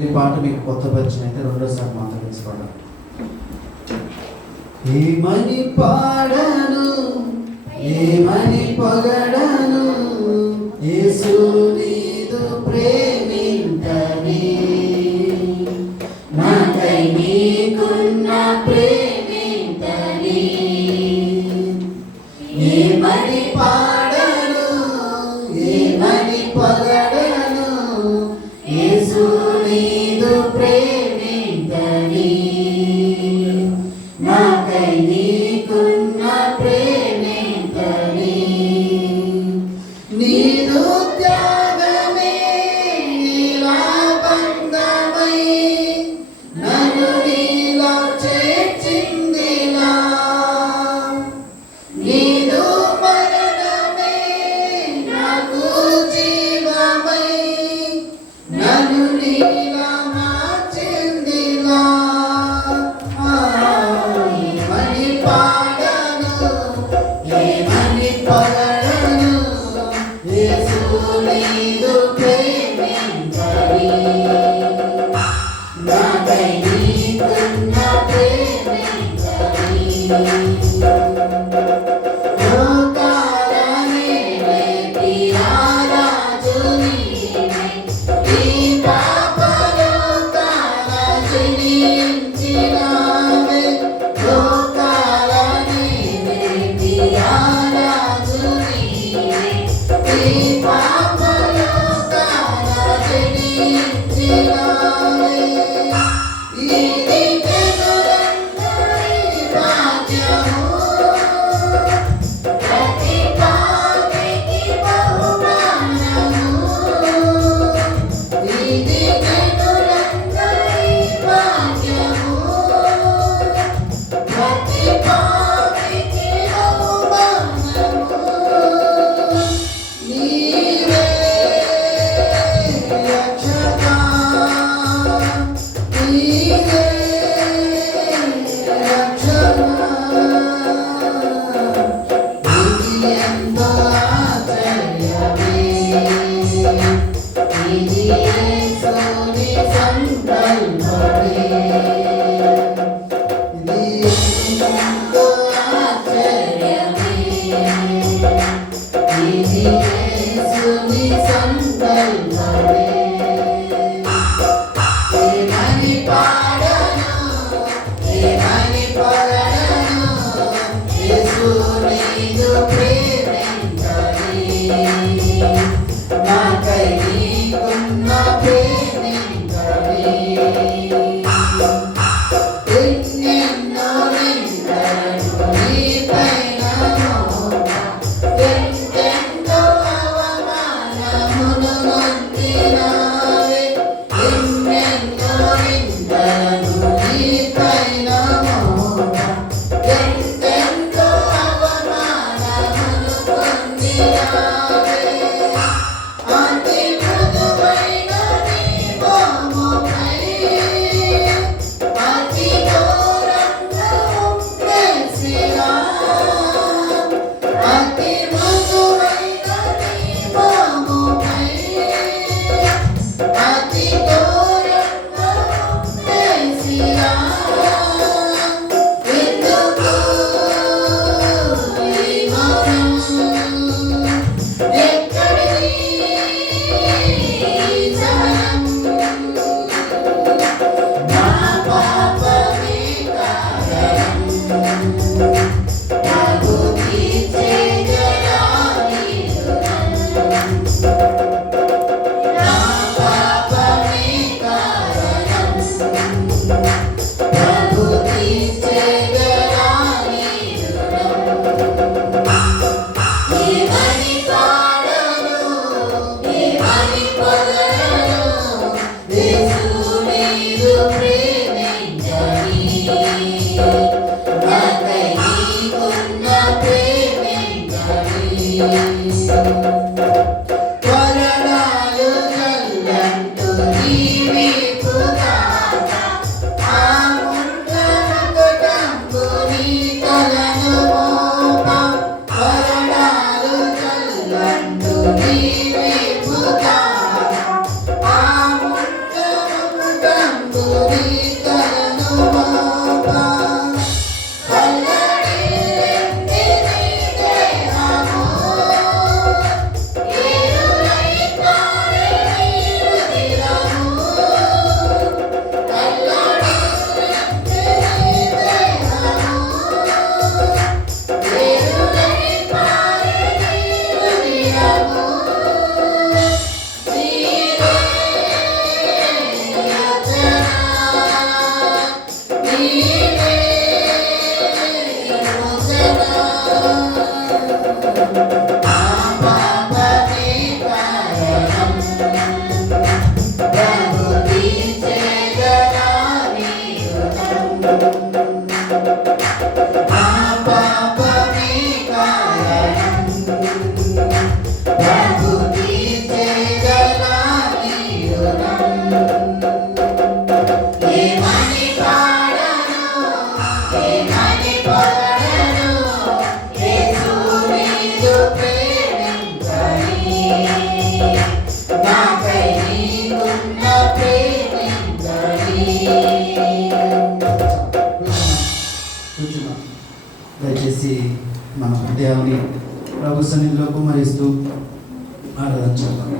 ఈ పాట మీకు కొత్త పరిచయం అయితే రెండోసారి మాత్రం తీసుకోవడం. ఏమని పాడను, ఏమని పొగడను, యేసు నీదు ప్రేమింతని, నాకై నీకున్న ప్రేమింతని. ఏమని పాడను, ఏమని పొగడను, యేసు నీదు ప్రేమింతని, నాకై నీకున్న ప్రేమింతని. నీదు త్యాగమే నీలా బంధమై నన్ను నీలో చేర్చిందిలా. నీదు మరణమే నాకు జీవమై నన్ను నీలా మార్చిందిలా. ఏమని పాడను, ఏమని పొగడను, యేసు నీదు ప్రేమింతని, నాకై నీకున్న ప్రేమింతని. లోకాలనే వెతి రారాజు నీవే, ఈ పాపలోకాల జయించినావే. లోకాలనే వెతి రారాజు నీవే, ఈ పాపలోకాల జయించినావే. ఇది జనులందరి భాగ్యము, ప్రతి పాపికి బహుమానము. ఇది జనులందరి భాగ్యము, ప్రతి పాపికి బహుమానము. నీవే రక్షకా, నీవే రక్షణా. ఇది ఎంతో ఆశ్చర్యమే, ఇది యేసుని సంకల్పమే. ఇది ఎంతో ఆశ్చర్యమే, ఇది యేసుని సంకల్పమే. ఏమని పాడను, ఏమని పొగడను, యేసు నీదు ప్రేమింతని, నాకై నీకున్న ప్రేమింతని. ఎన్నెన్నో నిందలను నీపైన మోప, ఎంతెంతో అవమానమును నొందినావే. ఎన్నెన్నో నిందలను నీపైన మోప, ఎంతెంతో అవమానమును పొందినావే. అతి మృదువైన నీ మోముపై అతి ఘోరంగా ఉమ్మేసినా. అతి మృదువైన నీ మోముపై అతి ఘోరంగా ఉమ్మేసినా. ఎందుకు ఈ మౌనం, ఎక్కడిది ఈ సహనం. నా పాపమే కారణం, నాకు తీర్చే జరానీయునం. నా పాపమే కారణం, నాకు తీర్చే జరానీయునం. ఏమని పాడను, ఏమని పొగడను, యేసు నీదు ప్రేమింతని, నాకై నీకున్న ప్రేమింతని. వరదాలు చల్లంటూ నీ వీపు తాక, ఆ ముండ్రముకుటంబు నీ తలను మోప. వరదాలు చల్లంటూ నీ వీపు తాక, ఆ ముండ్రముకుటంబు దయచేసి మన హృదయాన్ని ప్రభు సన్నిధిలో కుమరిస్తూ ఆరాధన చేద్దాం.